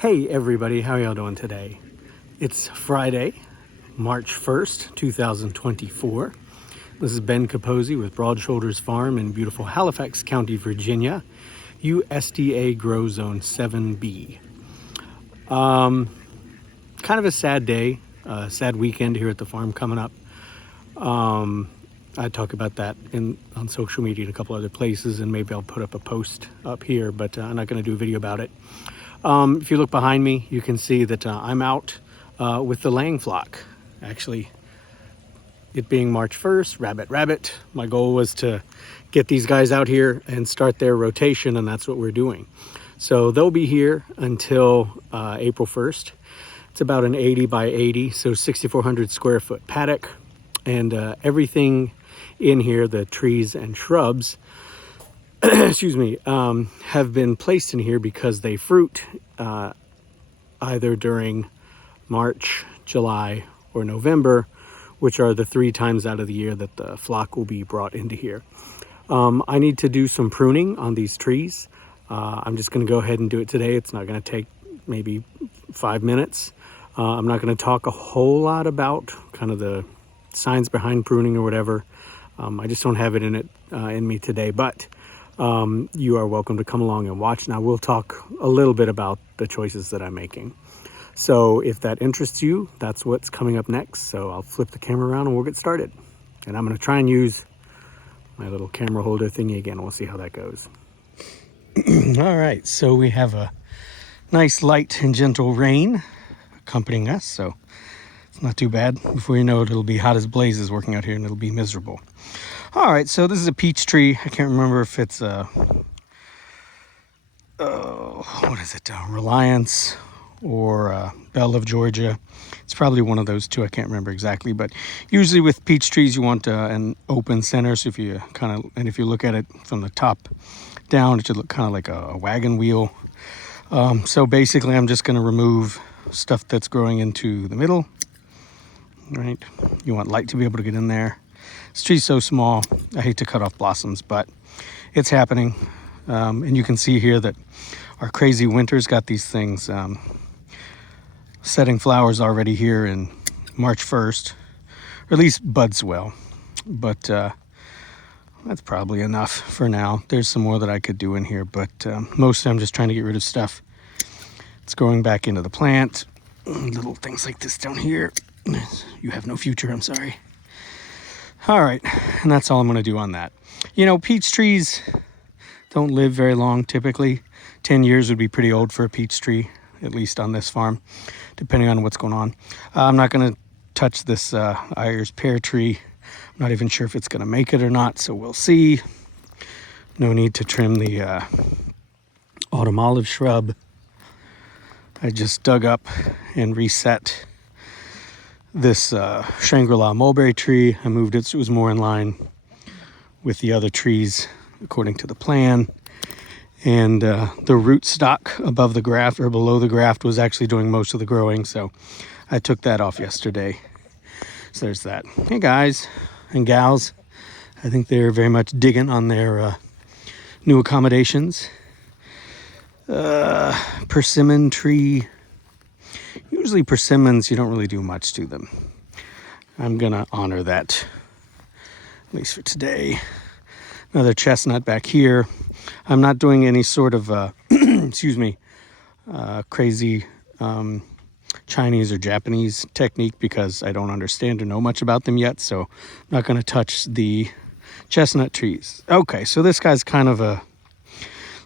Hey everybody, how y'all doing today? It's Friday, March 1st, 2024. This is Ben Capozzi with Broad Shoulders Farm in beautiful Halifax County, Virginia, USDA Grow Zone 7B. Kind of a sad day, sad weekend here at the farm coming up. I talk about that on social media and a couple other places, and maybe I'll put up a post up here, but I'm not going to do a video about it. If you look behind me, you can see that I'm out with the laying flock. Actually, it being March 1st, rabbit. My goal was to get these guys out here and start their rotation, and that's what we're doing. So they'll be here until April 1st. It's about an 80 by 80, so 6,400 square foot paddock. And everything in here, the trees and shrubs, excuse me, have been placed in here because they fruit either during March, July, or November, which are the 3 times out of the year that the flock will be brought into here. I need to do some pruning on these trees. I'm just going to go ahead and do it today. It's not going to take maybe 5 minutes. I'm not going to talk a whole lot about kind of the science behind pruning or whatever. I just don't have it in me today, but you are welcome to come along and watch. Now we'll talk a little bit about the choices that I'm making. So if that interests you, that's what's coming up next. So I'll flip the camera around and we'll get started. And I'm going to try and use my little camera holder thingy again. We'll see how that goes. All right, so we have a nice light and gentle rain accompanying us, so it's not too bad. Before you know it, it'll be hot as blazes working out here and it'll be miserable. All right, so this is a peach tree. I can't remember if it's Reliance or Belle of Georgia. It's probably one of those two. I can't remember exactly, but usually with peach trees you want an open center. So if you if you look at it from the top down, it should look kind of like a wagon wheel. So basically I'm just going to remove stuff that's growing into the middle. Right, you want light to be able to get in there. This tree's so small, I hate to cut off blossoms, but it's happening. And you can see here that our crazy winter's got these things setting flowers already here in March 1st, or at least buds well. But that's probably enough for now. There's some more that I could do in here, but mostly I'm just trying to get rid of stuff. It's growing back into the plant. Little things like this down here. You have no future, I'm sorry. All right, and that's all I'm going to do on that. You know, peach trees don't live very long typically. 10 years would be pretty old for a peach tree, at least on this farm, depending on what's going on. I'm not going to touch this Ayers pear tree. I'm not even sure if it's going to make it or not, so we'll see. No need to trim the autumn olive shrub. I just dug up and reset this Shangri-La mulberry tree. I moved it so it was more in line with the other trees according to the plan. And the root stock above the graft or below the graft was actually doing most of the growing, so I took that off yesterday. So there's that. Hey guys and gals, I think they're very much digging on their new accommodations. Persimmon tree. Usually persimmons, you don't really do much to them. I'm gonna honor that, at least for today. Another chestnut back here. I'm not doing any sort of, crazy Chinese or Japanese technique because I don't understand or know much about them yet. So I'm not gonna touch the chestnut trees. Okay, so this guy's kind of a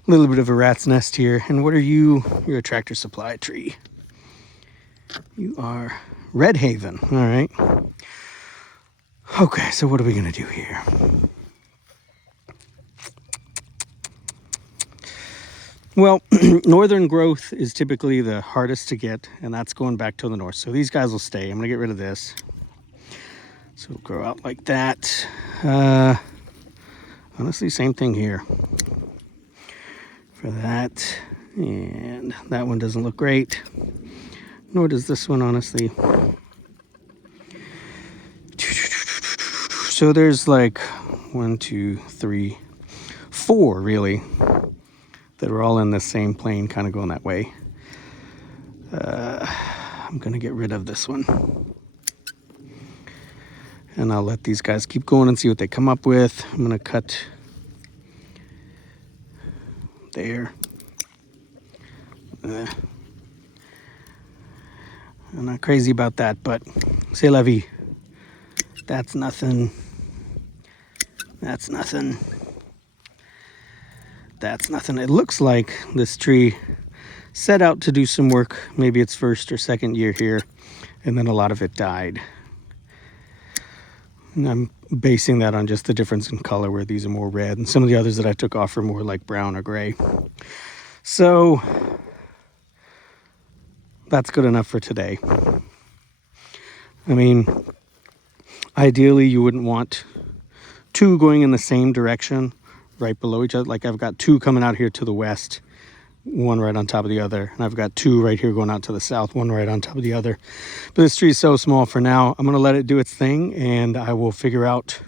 little bit of a rat's nest here. And what are you? You're a Tractor Supply tree. You are Red Haven. All right. Okay, so what are we going to do here? Well, northern growth is typically the hardest to get, and that's going back to the north. So these guys will stay. I'm going to get rid of this. So it'll grow out like that. Honestly, same thing here. For that. And that one doesn't look great. Nor does this one, honestly. So there's like 1, 2, 3, 4 really that are all in the same plane, kind of going that way. I'm gonna get rid of this one. And I'll let these guys keep going and see what they come up with. I'm gonna cut there. I'm not crazy about that, but c'est la vie. That's nothing. That's nothing. That's nothing. It looks like this tree set out to do some work. Maybe its first or second year here, and then a lot of it died. And I'm basing that on just the difference in color, where these are more red and some of the others that I took off are more like brown or gray. So that's good enough for today. I mean, ideally you wouldn't want two going in the same direction right below each other. Like I've got two coming out here to the west, one right on top of the other, and I've got two right here going out to the south, one right on top of the other. But this tree is so small for now. I'm going to let it do its thing, and I will figure out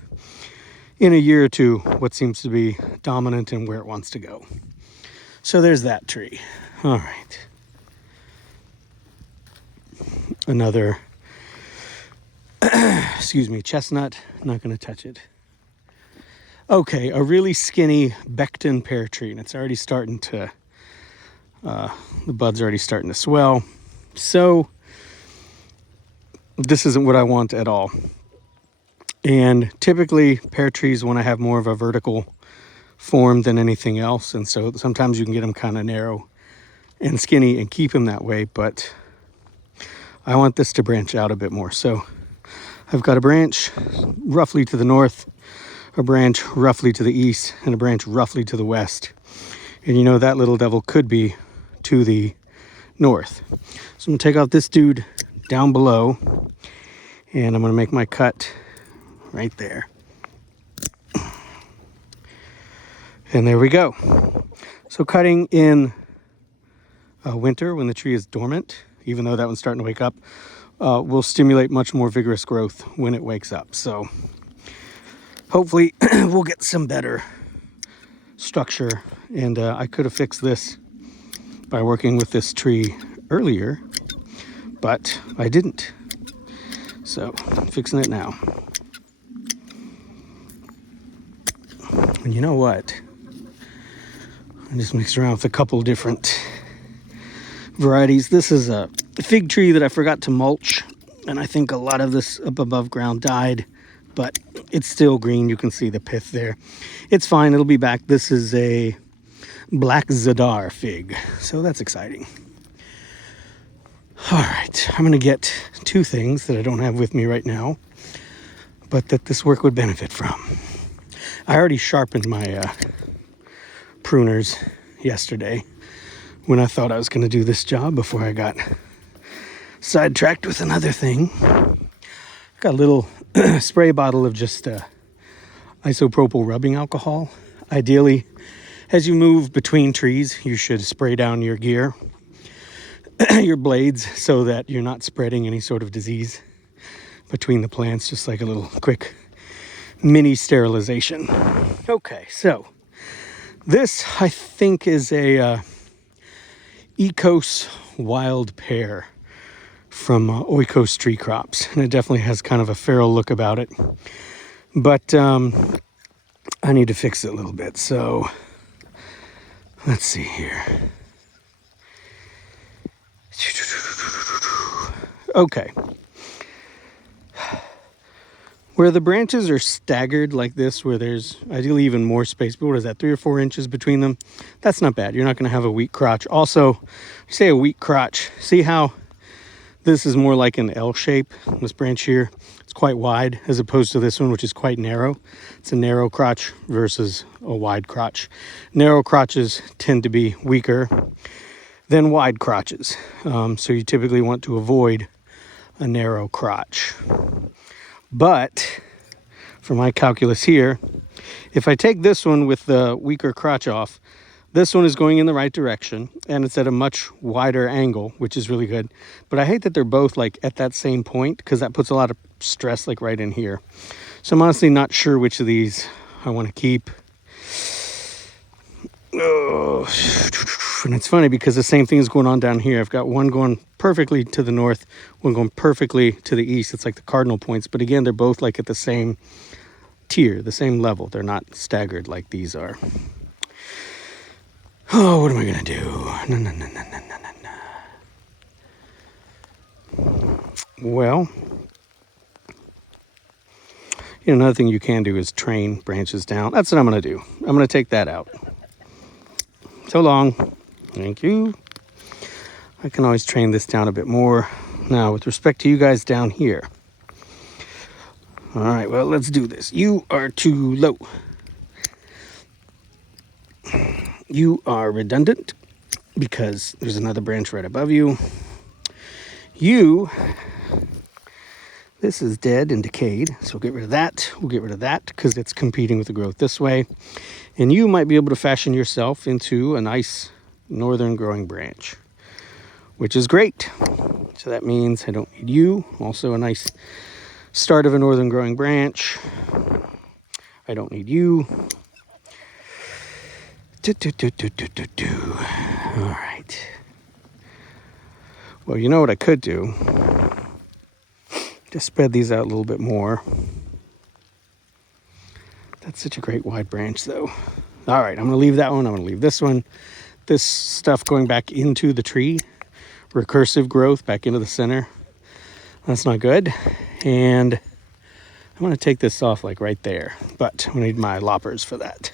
in a year or two what seems to be dominant and where it wants to go. So there's that tree. All right. Another excuse me, chestnut. Not going to touch it. Okay, a really skinny Becton pear tree, and it's already starting to the bud's already starting to swell. So this isn't what I want at all. And typically pear trees want to have more of a vertical form than anything else, and so sometimes you can get them kind of narrow and skinny and keep them that way, but I want this to branch out a bit more. So I've got a branch roughly to the north, a branch roughly to the east, and a branch roughly to the west. And you know, that little devil could be to the north. So I'm gonna take out this dude down below, and I'm gonna make my cut right there. And there we go. So cutting in winter when the tree is dormant, even though that one's starting to wake up, will stimulate much more vigorous growth when it wakes up. So hopefully we'll get some better structure. And I could have fixed this by working with this tree earlier, but I didn't. So I'm fixing it now. And you know what? I just mixed around with a couple different varieties. This is a fig tree that I forgot to mulch, and I think a lot of this up above ground died, but it's still green. You can see the pith there. It's fine, it'll be back. This is a black Zadar fig, so that's exciting. All right, I'm gonna get two things that I don't have with me right now, but that this work would benefit from. I already sharpened my pruners yesterday when I thought I was gonna do this job before I got sidetracked with another thing. Got a little spray bottle of just isopropyl rubbing alcohol. Ideally, as you move between trees, you should spray down your gear, your blades, so that you're not spreading any sort of disease between the plants, just like a little quick mini sterilization. Okay, so this I think is a Ecos wild pear from Oikos Tree Crops, and it definitely has kind of a feral look about it, but I need to fix it a little bit. So let's see here. Okay, where the branches are staggered like this, where there's ideally even more space, but what is that, 3 or 4 inches between them, that's not bad. You're not going to have a weak crotch. Also, say a weak crotch, see how this is more like an L shape? This branch here, it's quite wide, as opposed to this one, which is quite narrow. It's a narrow crotch versus a wide crotch. Narrow crotches tend to be weaker than wide crotches. So you typically want to avoid a narrow crotch. But for my calculus here, if I take this one with the weaker crotch off, this one is going in the right direction, and it's at a much wider angle, which is really good. But I hate that they're both like at that same point, because that puts a lot of stress like right in here. So I'm honestly not sure which of these I want to keep. Oh, and it's funny because the same thing is going on down here. I've got one going perfectly to the north, one going perfectly to the east. It's like the cardinal points, but again, they're both like at the same tier, the same level. They're not staggered like these are. Oh, what am I gonna do? No. Well, another thing you can do is train branches down. That's what I'm gonna do. I'm gonna take that out. So long. Thank you. I can always train this down a bit more. Now, with respect to you guys down here. All right, well, let's do this. You are too low. You are redundant because there's another branch right above you. This is dead and decayed, so we'll get rid of that. We'll get rid of that because it's competing with the growth this way. And you might be able to fashion yourself into a nice northern growing branch, which is great. So that means I don't need you. Also a nice start of a northern growing branch. I don't need you. All right. Well, you know what I could do? Just spread these out a little bit more. That's such a great wide branch, though. All right, I'm going to leave that one. I'm going to leave this one. This stuff going back into the tree, recursive growth back into the center. That's not good. And I'm going to take this off like right there, but I need my loppers for that.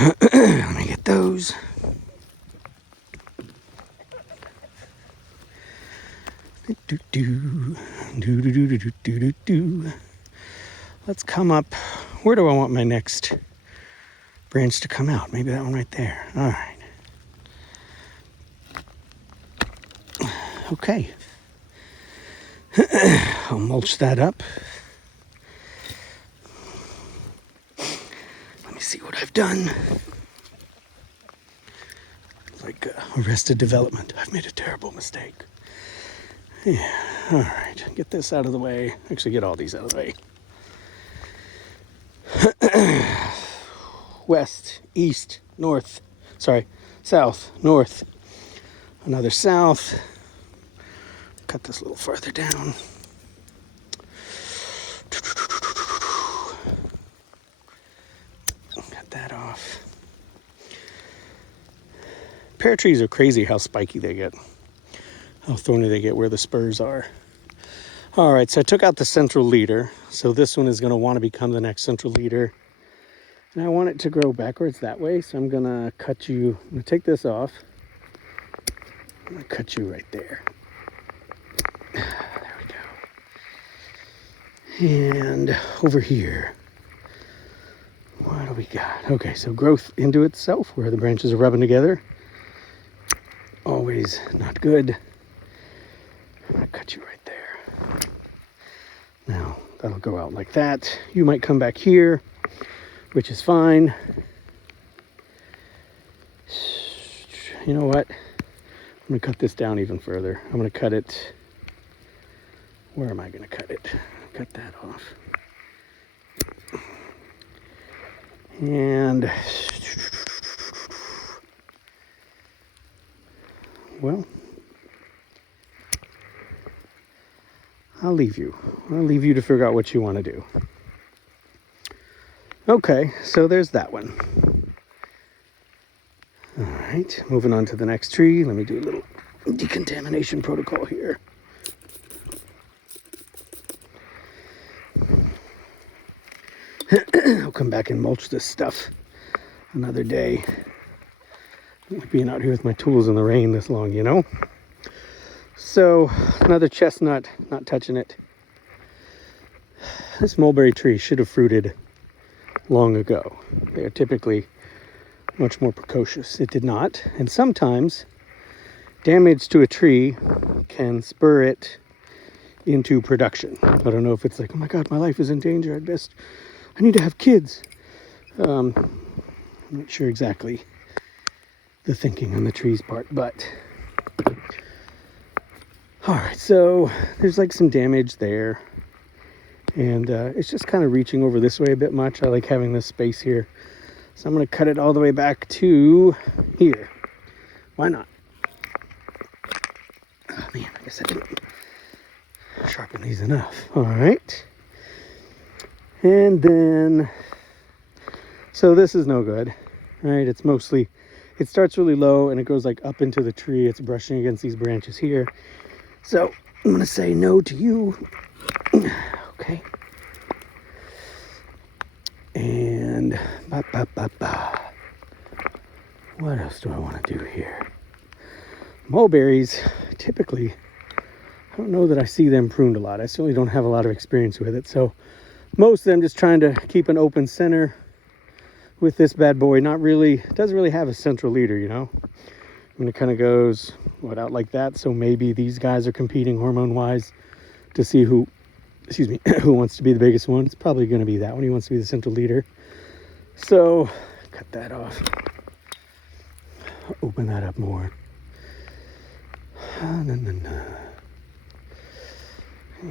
Let me get those. Let's come up. Where do I want my next branch to come out? Maybe that one right there. All right. Okay. I'll mulch that up. Let me see what I've done. Like arrested development. I've made a terrible mistake. Yeah, all right. Get this out of the way. Actually, get all these out of the way. West, east, north. Sorry, south, north. Another south. Cut this a little farther down. Cut that off. Pear trees are crazy how spiky they get. How thorny they get where the spurs are. All right, so I took out the central leader. So this one is going to want to become the next central leader. And I want it to grow backwards that way. So I'm going to cut you. I'm going to take this off. I'm going to cut you right there. There we go. And over here. What do we got? Okay, so growth into itself where the branches are rubbing together. Always not good. I'm going to cut you right there. Now, that'll go out like that. You might come back here, which is fine. You know what? I'm going to cut this down even further. I'm going to cut it. Where am I going to cut it? Cut that off. And, well, I'll leave you. I'll leave you to figure out what you want to do. Okay, so there's that one. All right, moving on to the next tree. Let me do a little decontamination protocol here. I'll come back and mulch this stuff another day. I like being out here with my tools in the rain this long, you know? So, another chestnut, not touching it. This mulberry tree should have fruited long ago. They are typically much more precocious. It did not. And sometimes damage to a tree can spur it into production. I don't know if it's like, oh my God, my life is in danger. I need to have kids. I'm not sure exactly the thinking on the tree's part, but all right, so there's like some damage there, and it's just kind of reaching over this way a bit much. I like having this space here So I'm going to cut it all the way back to here. Why not? Oh man, I guess I didn't sharpen these enough. All right. And then, so this is no good, right? It's mostly, it starts really low and it goes like up into the tree. It's brushing against these branches here. So I'm going to say no to you. Okay. And what else do I want to do here? Mulberries, typically, I don't know that I see them pruned a lot. I certainly don't have a lot of experience with it. So most of them just trying to keep an open center with this bad boy. Not really, doesn't really have a central leader, you know. And it kind of goes out like that. So maybe these guys are competing hormone-wise to see who, excuse me, who wants to be the biggest one. It's probably going to be that one. He wants to be the central leader. So cut that off. Open that up more. You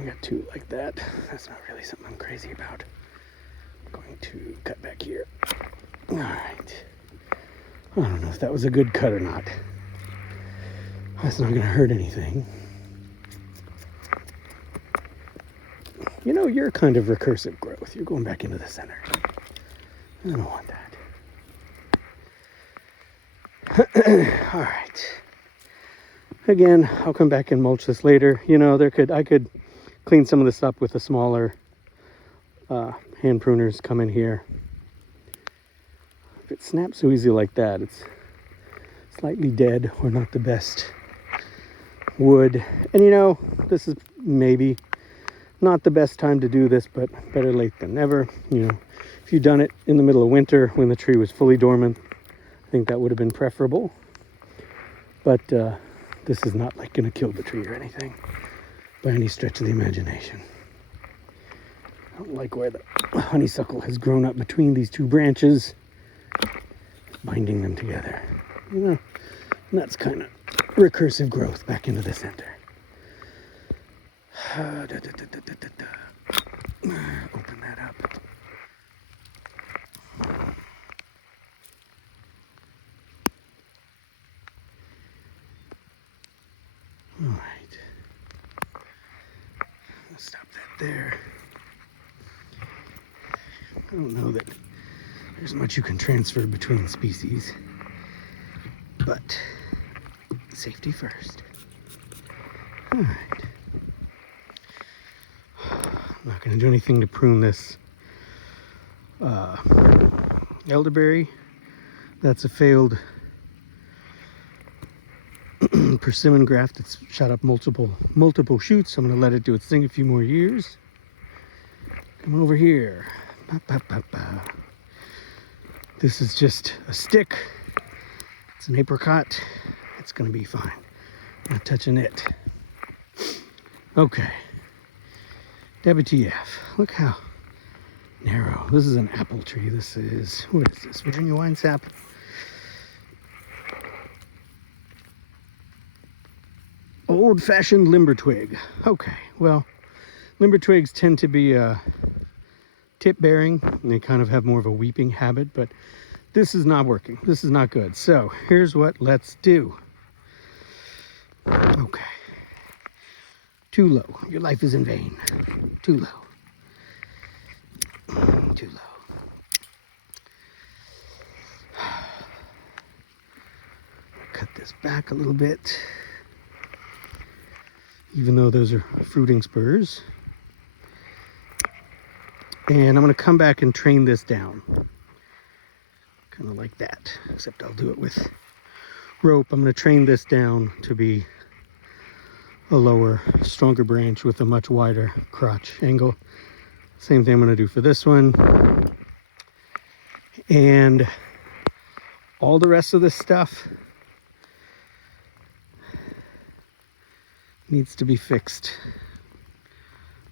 got two like that. That's not really something I'm crazy about. I'm going to cut back here. All right. I don't know if that was a good cut or not. That's not going to hurt anything. You know, you're kind of recursive growth. You're going back into the center. I don't want that. All right. Again, I'll come back and mulch this later. You know, I could clean some of this up with a smaller hand pruners. Come in here. If it snaps so easy like that, it's slightly dead or not the best wood. And you know, this is maybe not the best time to do this, but better late than never. You know, if you'd done it in the middle of winter when the tree was fully dormant, I think that would have been preferable. But this is not like going to kill the tree or anything by any stretch of the imagination. I don't like where the honeysuckle has grown up between these two branches, binding them together. You know, and that's kind of recursive growth back into the center. Open that up. All right. Let's stop that there. I don't know that there's much you can transfer between species, but safety first. All right. I'm not going to do anything to prune this elderberry. That's a failed persimmon graft. It's shot up multiple shoots. I'm going to let it do its thing a few more years. Come over here. This is just a stick. It's an apricot. It's going to be fine. I'm not touching it. Okay. WTF. Look how narrow. This is an apple tree. This is, what is this? Virginia wine sap. Old-fashioned limber twig. Okay, well, limber twigs tend to be tip-bearing, and they kind of have more of a weeping habit, but this is not working. This is not good. So here's what let's do. Okay. Too low. Your life is in vain. Too low. Too low. Cut this back a little bit. Even though those are fruiting spurs. And I'm going to come back and train this down. Kind of like that, except I'll do it with rope. I'm going to train this down to be a lower, stronger branch with a much wider crotch angle. Same thing I'm going to do for this one. And all the rest of this stuff needs to be fixed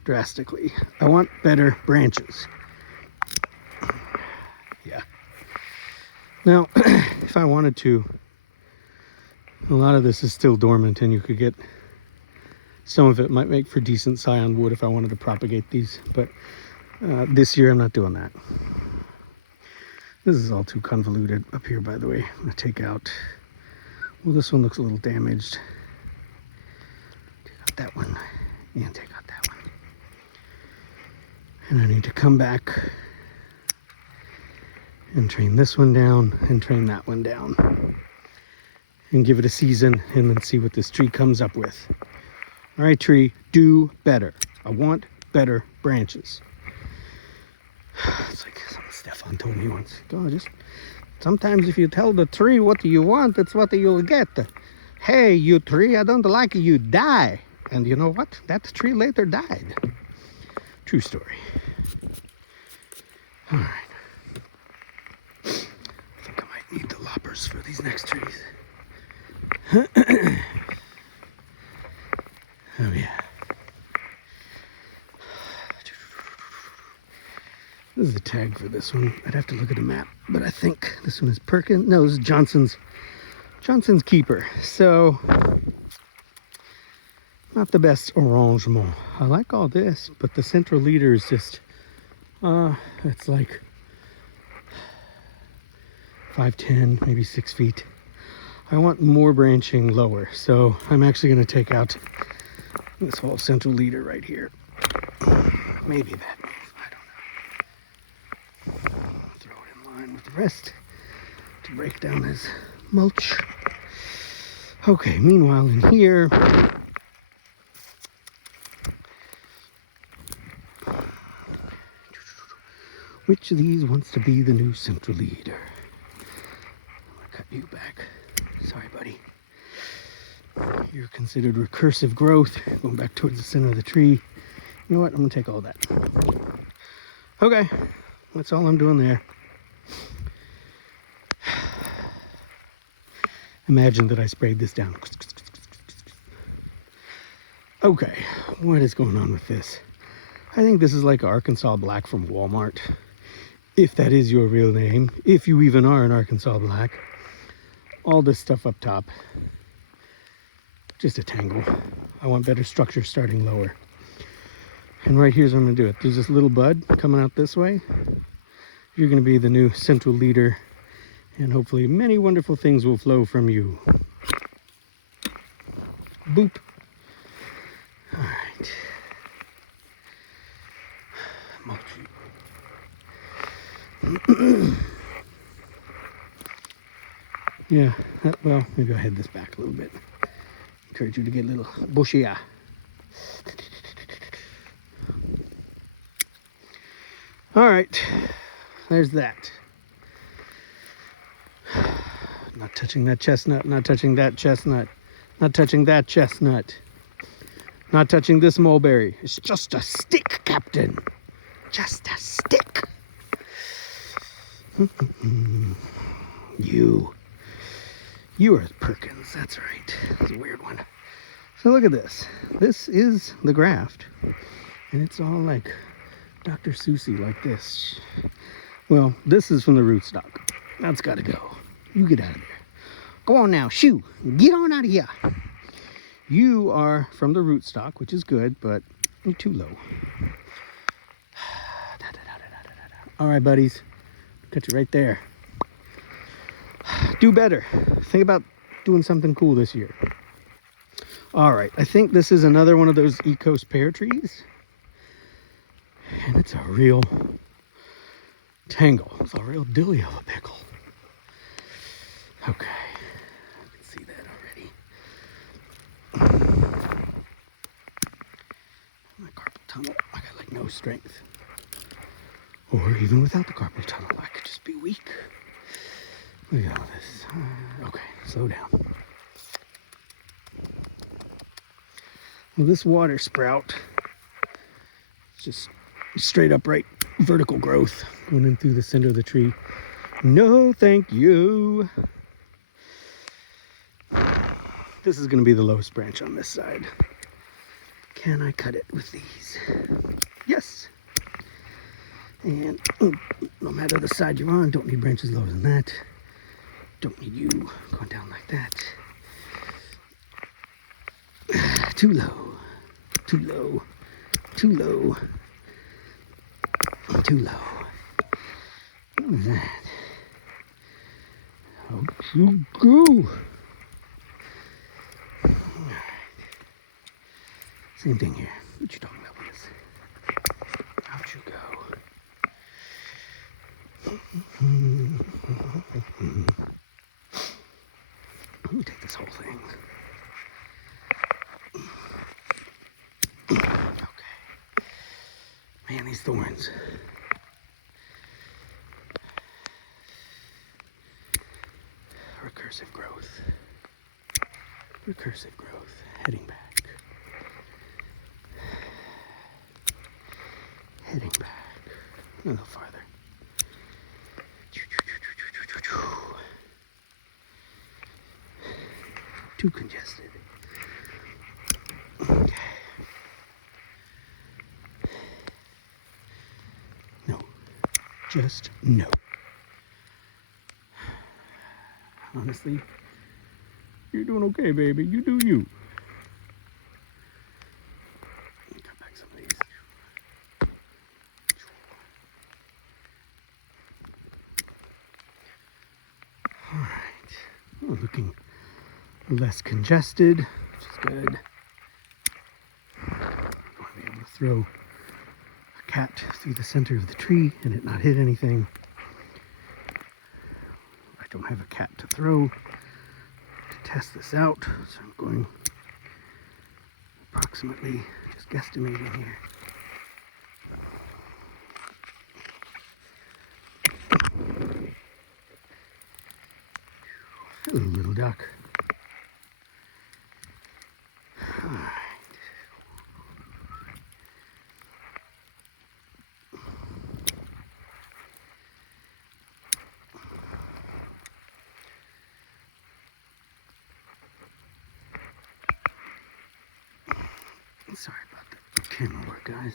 drastically. I want better branches. Yeah. Now, if I wanted to, a lot of this is still dormant, and you could get some of it might make for decent scion wood if I wanted to propagate these, but this year I'm not doing that. This is all too convoluted up here, by the way. I'm gonna take out, well, this one looks a little damaged. Take out that one and take out that one. And I need to come back and train this one down and train that one down and give it a season and then see what this tree comes up with. All right, tree, do better. I want better branches. It's like something Stefan told me once. Oh, just sometimes if you tell the tree what you want, that's what you'll get. Hey, you tree, I don't like you, die. And you know what? That tree later died. True story. All right. I think I might need the loppers for these next trees. Oh yeah. This is the tag for this one. I'd have to look at a map, but I think this one is Perkins. No, this is Johnson's Keeper. So not the best arrangement. I like all this, but the central leader is just it's like 5'10", maybe 6 feet. I want more branching lower, so I'm actually going to take out this whole central leader right here. Maybe that move, I don't know. Throw it in line with the rest to break down his mulch. Okay, meanwhile in here, which of these wants to be the new central leader? I'm going to cut you back. Sorry, buddy. You're considered recursive growth, going back towards the center of the tree. You know what? I'm going to take all that. Okay, that's all I'm doing there. Imagine that I sprayed this down. Okay, what is going on with this? I think this is like Arkansas Black from Walmart. If that is your real name, if you even are an Arkansas Black. All this stuff up top, just a tangle. I want better structure starting lower. And right here's what I'm gonna do it. There's this little bud coming out this way. You're gonna be the new central leader, and hopefully many wonderful things will flow from you. Boop. All right. Yeah, well, maybe I'll head this back a little bit. Encourage you to get a little bushier. All right, there's that. Not touching that chestnut, not touching that chestnut, not touching that chestnut, not touching this mulberry. It's just a stick, Captain. Just a stick. You are Perkins, that's right. That's a weird one. So look at this. This is the graft. And it's all like Dr. Seussy like this. Well, this is from the rootstock. That's gotta go. You get out of there. Go on now, shoo. Get on out of here. You are from the rootstock, which is good, but you're too low. All right, buddies. Cut you right there. Do better. Think about doing something cool this year. All right, I think this is another one of those Ecos pear trees. And it's a real tangle. It's a real dilly of a pickle. Okay, I can see that already. My carpal tunnel, I got like no strength. Or even without the carpal tunnel, I could just be weak. Look at all this. Okay, slow down. Well, this water sprout is just straight upright vertical growth going in through the center of the tree. No, thank you. This is going to be the lowest branch on this side. Can I cut it with these? Yes. And no matter the side you're on, don't need branches lower than that. Don't need you going down like that. Too low, too low, too low, too low. What was that? you go. Same thing here. What you talking about with this? Out you go. Let me take this whole thing. Okay. Man, these thorns. Recursive growth. Recursive growth. Heading back. Heading back. A little farther. Too congested. Okay. No. Just no. Honestly, you're doing okay, baby. You do you. Let me cut back some of these. All right. Oh, looking less congested, which is good. I want to be able to throw a cat through the center of the tree and it not hit anything. I don't have a cat to throw to test this out, so I'm going approximately, just guesstimating here. Hello, little duck. All right. Sorry about the camera work, guys.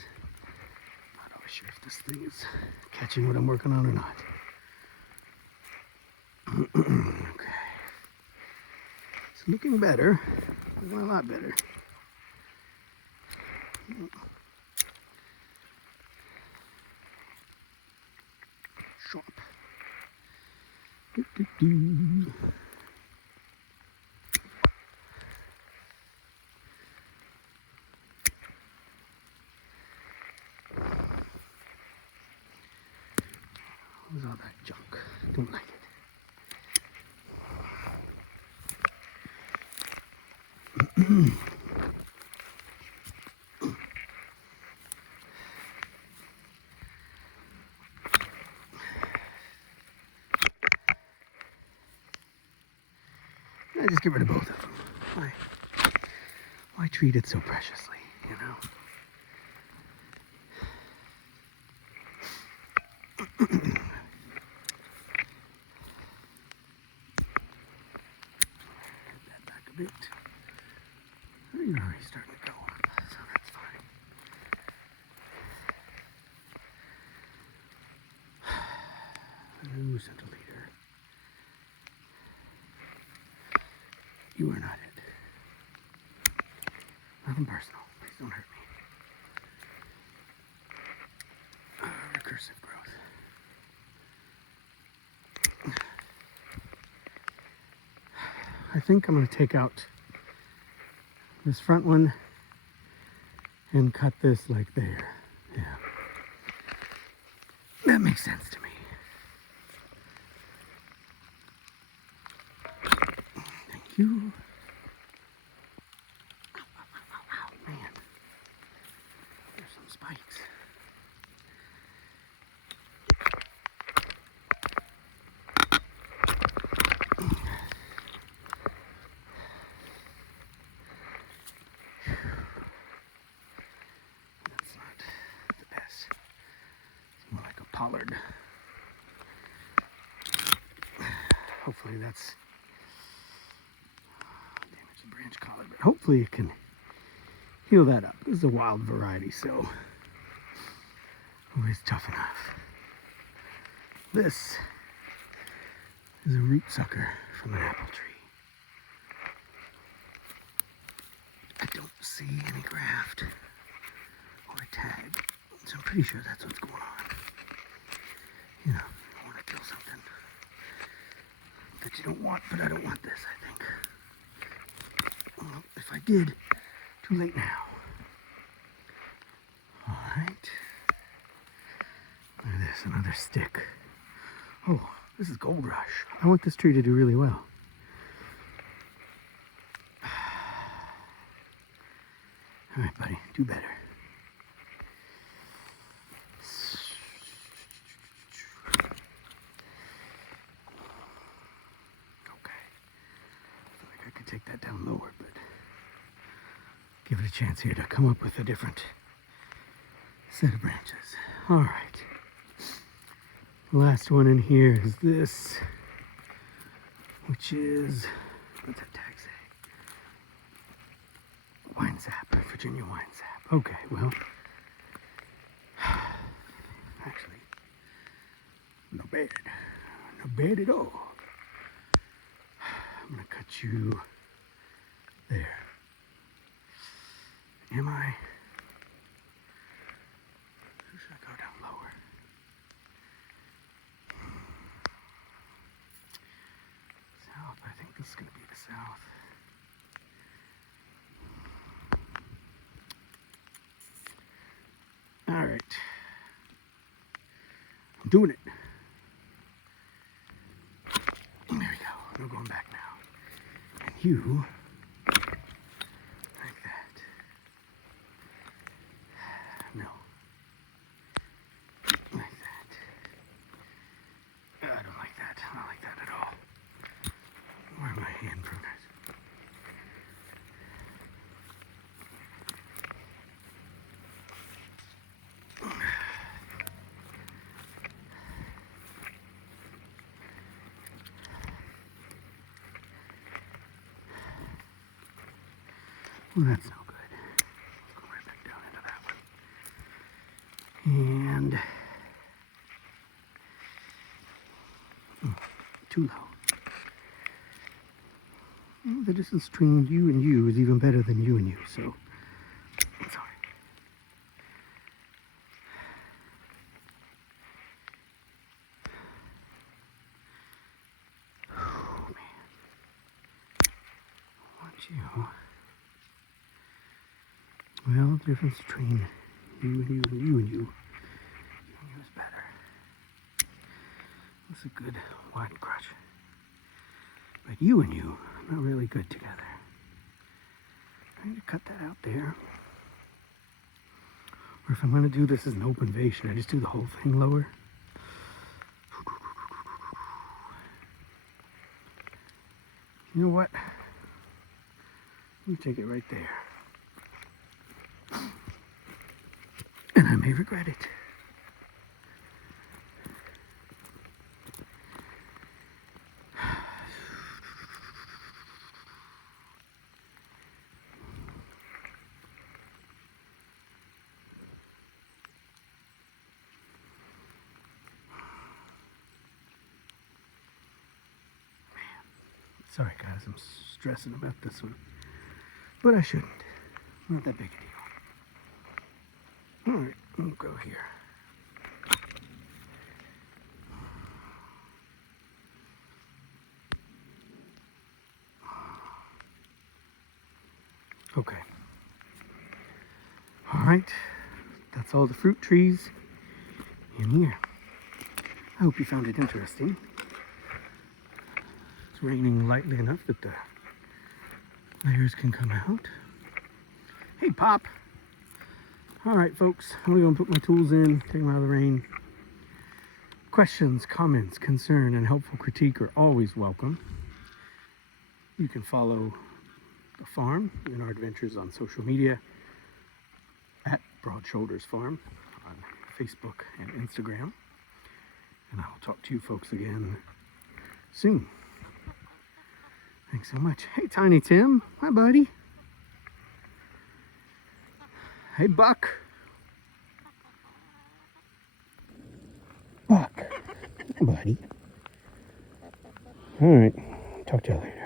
Not always sure if this thing is catching what I'm working on or not. Okay. It's looking better. Looking a lot better. Sharp. Do-do-do. What's all that junk? Don't like it. I just get rid of both of them. Why treat it so preciously, you know? That back a bit. You're already starting to go up, so that's fine. Hello, centiliter. You are not it. Nothing personal. Please don't hurt me. Recursive growth. I think I'm going to take out this front one and cut this like there. Yeah. That makes sense to me. Thank you. Ow, ow, ow, ow, ow, man. There's some spikes. That's not the best. It's more like a pollard. Hopefully that's damaged branch collar, but hopefully it can heal that up. This is a wild variety, so always tough enough. This is a root sucker from an apple tree. I don't see any graft or a tag, so I'm pretty sure that's what's going on. You know, I want to kill something. that you don't want, but I don't want this, I think. Well, if I did, too late now. All right. Look at this, another stick. Oh, this is Gold Rush. I want this tree to do really well. All right, buddy, do better. Okay. I feel like I could take that down lower, but give it a chance here to come up with a different set of branches. All right. The last one in here is this, which is, what's that tag say? Wine sap, Virginia wine sap. Okay, well, actually, no bad. No bad at all. I'm gonna cut you there. Am I? Or should I go down lower? South, I think this is gonna be the south. All right, I'm doing it. There we go, no going back now. And you, like that. No. Like that. I don't like that, I don't like that at all. Where are my hand pruners? Well, that's no good. Let's go right back down into that one. And too low. Well, the distance between you and you is even better than you and you, so it's all right. Oh man, I want you. Well, the difference between you and you and you and you is better. That's a good wide crutch. But you and you are not really good together. I need to cut that out there. Or if I'm going to do this as an open vase, should I just do the whole thing lower? You know what? Let me take it right there. And I may regret it. Sorry guys, I'm stressing about this one. But I shouldn't. Not that big a deal. Alright, we'll go here. Okay. Alright, that's all the fruit trees in here. I hope you found it interesting. It's raining lightly enough that the layers can come out. Hey, Pop. All right, folks, I'm going to put my tools in, take them out of the rain. Questions, comments, concern, and helpful critique are always welcome. You can follow the farm and our adventures on social media at Broad Shoulders Farm on Facebook and Instagram. And I'll talk to you folks again soon. Thanks so much. Hey, Tiny Tim. Hi, buddy. Hey, Buck. Buck. Buddy. All right. Talk to you later.